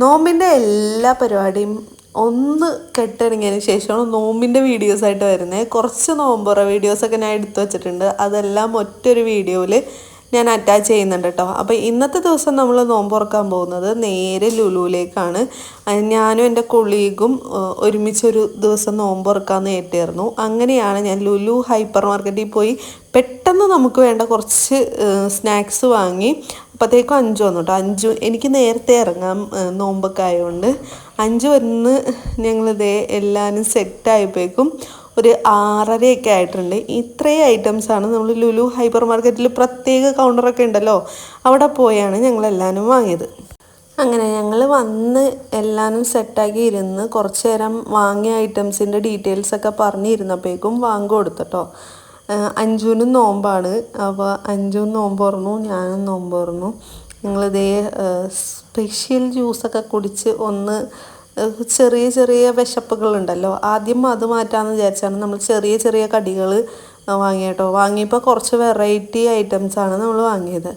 നോമ്പിൻ്റെ എല്ലാ പരിപാടിയും ഒന്ന് കെട്ടിറങ്ങിയതിന് ശേഷമാണ് നോമ്പിൻ്റെ വീഡിയോസായിട്ട് വരുന്നത്. കുറച്ച് നോമ്പുറ വീഡിയോസൊക്കെ ഞാൻ എടുത്തു വച്ചിട്ടുണ്ട്. അതെല്ലാം ഒറ്റൊരു വീഡിയോയിൽ ഞാൻ അറ്റാച്ച് ചെയ്യുന്നുണ്ട് കേട്ടോ. അപ്പോൾ ഇന്നത്തെ ദിവസം നമ്മൾ നോമ്പ് തുറക്കാൻ പോകുന്നത് നേരെ ലുലുവിലേക്കാണ്. ഞാനും എൻ്റെ കൊളീഗും ഒരുമിച്ചൊരു ദിവസം നോമ്പ് തുറക്കാമെന്ന് ഏറ്റായിരുന്നു. അങ്ങനെയാണ് ഞാൻ ലുലു ഹൈപ്പർ മാർക്കറ്റിൽ പോയി പെട്ടെന്ന് നമുക്ക് വേണ്ട കുറച്ച് സ്നാക്സ് വാങ്ങി. അപ്പോഴത്തേക്കും 5 വന്നു കേട്ടോ. 5 എനിക്ക് നേരത്തെ ഇറങ്ങാം നോമ്പൊക്കെ ആയതുകൊണ്ട്. 5 വന്ന് ഞങ്ങളിതേ എല്ലാവരും സെറ്റായപ്പോഴേക്കും ഒരു 6:30 ആയിട്ടുണ്ട്. ഇത്രയും ഐറ്റംസാണ് നമ്മൾ ലുലു ഹൈപ്പർ മാർക്കറ്റിൽ പ്രത്യേക കൗണ്ടറൊക്കെ ഉണ്ടല്ലോ, അവിടെ പോയാണ് ഞങ്ങളെല്ലാവരും വാങ്ങിയത്. അങ്ങനെ ഞങ്ങൾ വന്ന് എല്ലാവരും സെറ്റാക്കി ഇരുന്ന് കുറച്ച് നേരം വാങ്ങിയ ഐറ്റംസിൻ്റെ ഡീറ്റെയിൽസൊക്കെ പറഞ്ഞിരുന്നപ്പോഴേക്കും വാങ്ങി കൊടുത്തട്ടോ. അഞ്ജുവിനും നോമ്പാണ്. അപ്പോൾ അഞ്ജു നോമ്പ് തുറന്നു, ഞാനും നോമ്പ് തുറന്നു. ഞങ്ങളിതേ സ്പെഷ്യൽ ജ്യൂസൊക്കെ കുടിച്ച് ഒന്ന് ചെറിയ ചെറിയ വിശപ്പുകളുണ്ടല്ലോ, ആദ്യം അത് മാറ്റാമെന്ന് വിചാരിച്ചാണ് നമ്മൾ ചെറിയ ചെറിയ കടികൾ വാങ്ങിയിട്ടോ. വാങ്ങിയപ്പോൾ കുറച്ച് വെറൈറ്റി ഐറ്റംസാണ് നമ്മൾ വാങ്ങിയത്.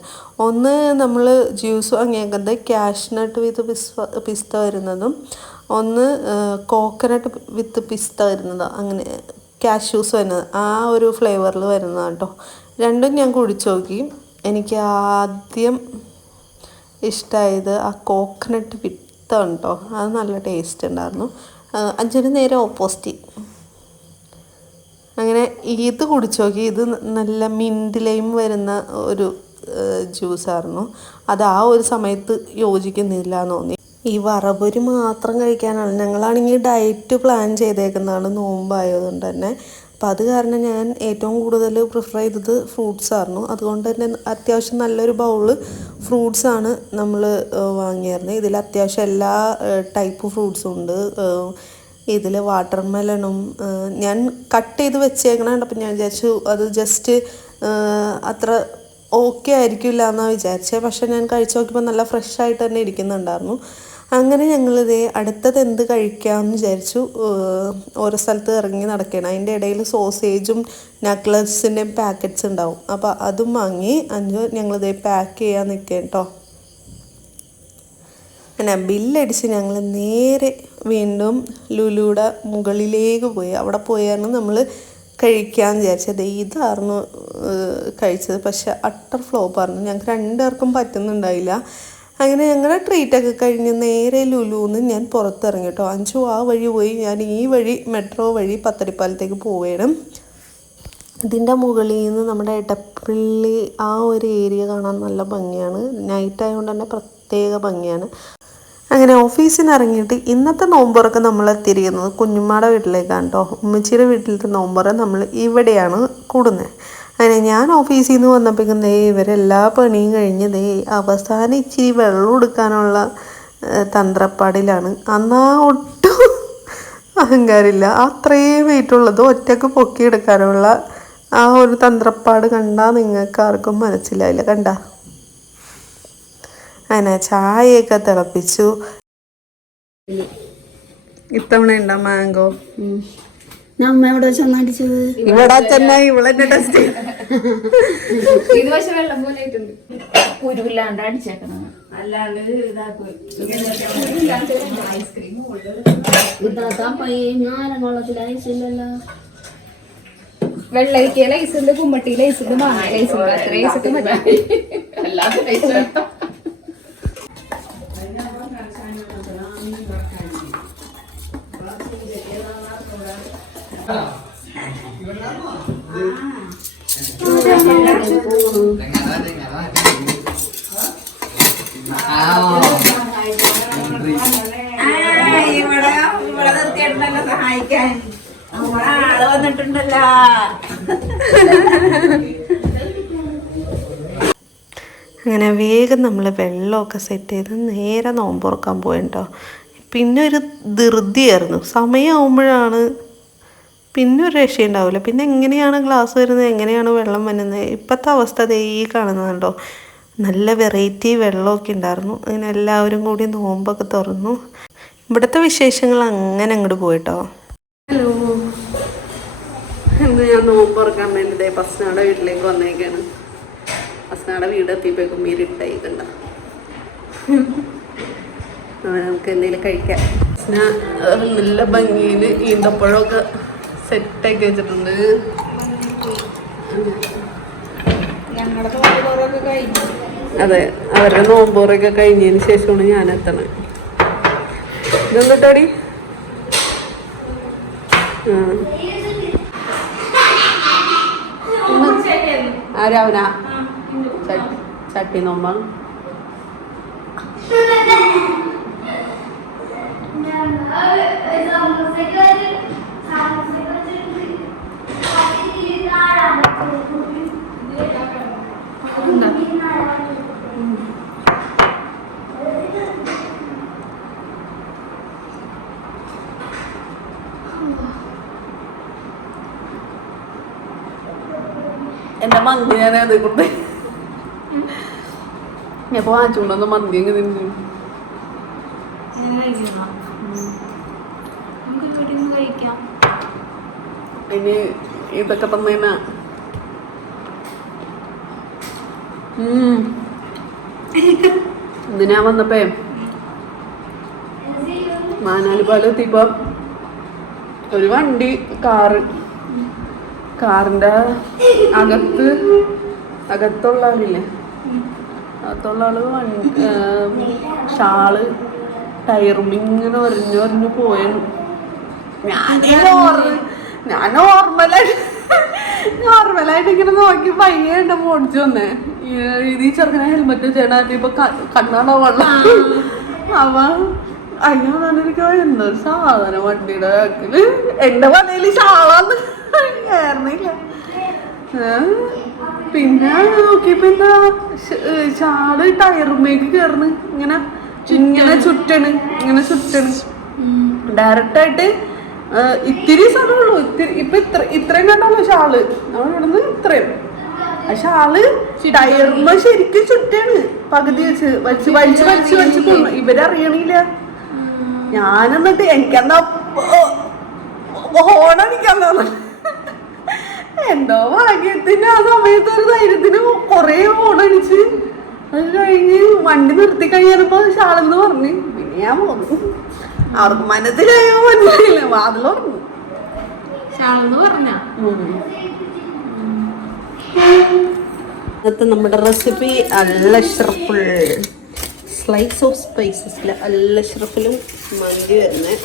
ഒന്ന് നമ്മൾ ജ്യൂസ് വാങ്ങിയേക്കുന്നത് കാഷ്നട്ട് വിത്ത് പിസ്ത വരുന്നതും, ഒന്ന് കോക്കനട്ട് വിത്ത് പിസ്ത വരുന്നത്, അങ്ങനെ കാഷ്യൂസ് വരുന്നത്, ആ ഒരു ഫ്ലേവറിൽ വരുന്നതാണ് കേട്ടോ. രണ്ടും ഞാൻ കുടിച്ചു നോക്കി. എനിക്ക് ആദ്യം ഇഷ്ടമായത് ആ കോക്കനട്ട് വിത്ത് കേട്ടോ. അത് നല്ല ടേസ്റ്റ് ഉണ്ടായിരുന്നു. അഞ്ചിന് നേരെ ഓപ്പോസിറ്റ്. അങ്ങനെ ഇത് കുടിച്ചു നോക്കി. ഇത് നല്ല മിൻറ്റ് ലൈം വരുന്ന ഒരു ജ്യൂസായിരുന്നു. അത് ആ ഒരു സമയത്ത് യോജിക്കുന്നില്ല എന്ന് തോന്നി. ഈ വറപൊരി മാത്രം കഴിക്കാനാണ്. ഞങ്ങളാണെങ്കിൽ ഡയറ്റ് പ്ലാൻ ചെയ്തേക്കുന്നതാണ് നോമ്പായതുകൊണ്ട് തന്നെ. അപ്പം അത് കാരണം ഞാൻ ഏറ്റവും കൂടുതൽ പ്രിഫർ ചെയ്തത് ഫ്രൂട്ട്സായിരുന്നു. അതുകൊണ്ട് തന്നെ അത്യാവശ്യം നല്ലൊരു ബൗള് ഫ്രൂട്ട്സാണ് നമ്മൾ വാങ്ങിയായിരുന്നത്. ഇതിൽ അത്യാവശ്യം എല്ലാ ടൈപ്പ് ഫ്രൂട്ട്സും ഉണ്ട്. ഇതിൽ വാട്ടർ മെലണും ഞാൻ കട്ട് ചെയ്ത് വെച്ചേക്കണുണ്ട്. അപ്പം ഞാൻ വിചാരിച്ചു അത് ജസ്റ്റ് അത്ര ഓക്കെ ആയിരിക്കില്ല എന്നാണ് വിചാരിച്ചത്. പക്ഷേ ഞാൻ കഴിച്ച് നോക്കിയപ്പോൾ നല്ല ഫ്രഷ് ആയിട്ട് തന്നെ ഇരിക്കുന്നുണ്ടായിരുന്നു. അങ്ങനെ ഞങ്ങളിതേ അടുത്തത് എന്ത് കഴിക്കാമെന്ന് വിചാരിച്ചു ഓരോ സ്ഥലത്ത് ഇറങ്ങി നടക്കുകയാണ്. അതിൻ്റെ ഇടയിൽ സോസേജും നക്ലറ്റ്സിൻ്റെയും പാക്കറ്റ്സ് ഉണ്ടാവും. അപ്പോൾ അതും വാങ്ങി ഞങ്ങളിതേ പാക്ക് ചെയ്യാൻ നിൽക്കുക കേട്ടോ. അങ്ങനെ ബില്ലടിച്ച് ഞങ്ങൾ നേരെ വീണ്ടും ലുലുയുടെ മുകളിലേക്ക് പോയി. അവിടെ പോയാണ് നമ്മൾ കഴിക്കാമെന്ന് വിചാരിച്ചത്. ഇതായിരുന്നു കഴിച്ചത്. പക്ഷെ അട്ടർ ഫ്ലോപ്പായിരുന്നു. ഞങ്ങൾക്ക് 2 പേർക്കും പറ്റുന്നുണ്ടായില്ല. അങ്ങനെ ഞങ്ങളുടെ ട്രീറ്റൊക്കെ കഴിഞ്ഞ് നേരെ ലുലുന്ന് ഞാൻ പുറത്തിറങ്ങി കേട്ടോ. 5 ആ വഴി പോയി. ഞാൻ ഈ വഴി മെട്രോ വഴി പത്തടിപ്പാലത്തേക്ക് പോവുകയാണ്. ഇതിൻ്റെ മുകളിൽ നിന്ന് നമ്മുടെ എടപ്പള്ളി ആ ഒരു ഏരിയ കാണാൻ നല്ല ഭംഗിയാണ്. നൈറ്റ് ആയതുകൊണ്ട് തന്നെ പ്രത്യേക ഭംഗിയാണ്. അങ്ങനെ ഓഫീസിൽ നിന്ന് ഇറങ്ങിയിട്ട് ഇന്നത്തെ നോമ്പുറൊക്കെ നമ്മൾ എത്തിയിരിക്കുന്നത് കുഞ്ഞുമ്മയുടെ വീട്ടിലേക്കാണ് കേട്ടോ. ഉമ്മച്ചിയുടെ വീട്ടിലത്തെ നോമ്പുറ നമ്മൾ ഇവിടെയാണ് കൂടുന്നത്. അങ്ങനെ ഞാൻ ഓഫീസിൽ നിന്ന് വന്നപ്പോഴേക്കും ഇവരെല്ലാ പണിയും കഴിഞ്ഞ് അവസാനം ഇച്ചിരി വെള്ളം എടുക്കാനുള്ള തന്ത്രപ്പാടിലാണ്. അന്നാ ഒട്ടും അഹങ്കാരമില്ല. അത്രയും വെയിറ്റുള്ളത് ഒറ്റക്ക് പൊക്കിയെടുക്കാനുള്ള ആ ഒരു തന്ത്രപ്പാട് കണ്ടാൽ നിങ്ങൾക്ക് ആർക്കും മനസ്സിലായില്ല. കണ്ട അങ്ങനെ ചായയൊക്കെ തിളപ്പിച്ചു. ഇത്തവണ ഉണ്ടോ മാംഗോ? ഇവിടെ ചെന്നടിച്ചത് ഇവിടെ തന്നെ ഇവളെന്നെ ടെസ്റ്റ് കുരുവില്ലാണ്ട് അടിച്ചേക്കണം. അല്ലാണ്ട് നാരങ്ങോളത്തിൽ ഐസില്ലല്ലോ. വെള്ളരിക്ക ലൈസുണ്ട്, കുമ്പട്ടി ലൈസുണ്ട്, മാങ്ങ ലൈസുണ്ട്. അത്ര ലൈസൊക്കെ മതി. അല്ലാതെ ലൈസ് ഇവിടെ നിർത്തിയിട്ടുണ്ടല്ലോ സഹായിക്കാൻ. ആള് വന്നിട്ടുണ്ടല്ലോ. അങ്ങനെ വേഗം നമ്മൾ വെള്ളമൊക്കെ സെറ്റ് ചെയ്ത് നേരെ നോമ്പ് തുറക്കാൻ പോയിട്ടോ. പിന്നെ ഒരു ധൃതിയായിരുന്നു. സമയമാകുമ്പോഴാണ് പിന്നെ ഒരു രക്ഷയുണ്ടാവില്ല. പിന്നെ എങ്ങനെയാണ് ഗ്ലാസ് വരുന്നത്, എങ്ങനെയാണ് വെള്ളം വരുന്നത്. ഇപ്പോഴത്തെ അവസ്ഥ ഈ കാണുന്നതുണ്ടോ. നല്ല വെറൈറ്റി വെള്ളമൊക്കെ ഉണ്ടായിരുന്നു. അങ്ങനെ എല്ലാവരും കൂടി നോമ്പൊക്കെ തുറന്നു. ഇവിടുത്തെ വിശേഷങ്ങൾ അങ്ങനെ അങ്ങോട്ട് പോയിട്ടോ. ഹലോ, ഇന്ന് ഞാൻ നോമ്പ് തുറക്കാൻ വേണ്ടി ഫസ്നാടെ വീട്ടിലേക്ക് വന്നേക്കാണ്. ഫസ്നാടെ വീട് എത്തിയപ്പോഴേക്കും ഇരുട്ടായി കണ്ട. നമുക്ക് എന്തെങ്കിലും കഴിക്കാം. ഞാൻ നല്ല ഭംഗിയിൽ ഈന്തപ്പഴമൊക്കെ സെറ്റാക്കി വെച്ചിട്ടുണ്ട്. അതെ, അവരുടെ നോമ്പോറൊക്കെ കഴിഞ്ഞതിന് ശേഷമാണ് ഞാൻ എത്തണത്. ഇതെന്നിട്ടാടി ആരാവനാ ചട്ടി നോമ്പ എന്റെ മന്തി ഞാൻ അതേ കൂട്ടെ എപ്പോ വാങ്ങിച്ചുകൊണ്ടൊന്ന് മന്തി അങ്ങ് തിന്നു. ഇനി ഇതൊക്കെ തന്നേനാ ഇന്ന് ഞാൻ വന്നപ്പോ മാനാലിപ്പാട് എത്തിയപ്പോ ഒരു വണ്ടി കാറിന്റെ അകത്തുള്ള ആളില്ലേ, അകത്തുള്ള ആള് ഷാള് ടയറുമിങ്ങനെ ഒരഞ്ഞൊരഞ്ഞു പോയെന്ന്. ഞാൻ നോർമലായിട്ട് ഇങ്ങനെ നോക്കി പയ്യെ എന്നെ ഓടിച്ചു വന്നേ. ഈ ചെറുക്കനെ ഹെൽമെറ്റ് ചേട്ടാ ഇപ്പൊ കണ്ണാടോ വെള്ളം അവ അയ്യോ എനിക്ക് എന്തൊരു സാധനം വണ്ടിയുടെ ബാക്കില് എന്റെ വലയില് ഷാളാന്ന് കയറുന്നില്ല. പിന്നെ നോക്കിയപ്പോ എന്താ ഷാള് ടയറുമേക്ക് കയറുന്നു. ഇങ്ങനെ ചുറ്റണ് ഡയറക്റ്റ് ആയിട്ട് ഇത്തിരി സ്ഥലമുള്ളൂ. ഇപ്പൊ ഇത്രയും കണ്ടല്ലോ ഷാള്, നമ്മൾ ഇവിടുന്ന് ഇത്രയും. ആ ഷാള് ടയറുമ്പ ശരിക്കും ചുറ്റാണ്, പകുതി വെച്ച് വലിച്ചു പോന്നു. ഇവരറിയണില്ല. ഞാനെന്നിട്ട് എനിക്കെന്താ ഹോണടിക്കാന്ന് എന്തോ ഭാഗ്യത്തിന് ആ സമയത്ത് ഒരു ധൈര്യത്തിന് കൊറേ ഹോണടിച്ച് അത് കഴിഞ്ഞ് വണ്ടി നിർത്തി കഴിഞ്ഞപ്പോ ഷാളെന്ന് പറഞ്ഞു. പിന്നെ ഞാൻ പോന്നു. അവർക്ക് മനസ്സിലായോ മനസ്സിലായില്ല, വാതിൽ പറഞ്ഞു ഷാളെന്ന് പറഞ്ഞ. ഇന്നത്തെ നമ്മുടെ റെസിപ്പി അൽ അഷ്റഫുൽ സ്ലൈസ് ഓഫ് സ്പൈസസിൽ അൽ അഷ്റഫിലും മന്തി വരുന്നത്.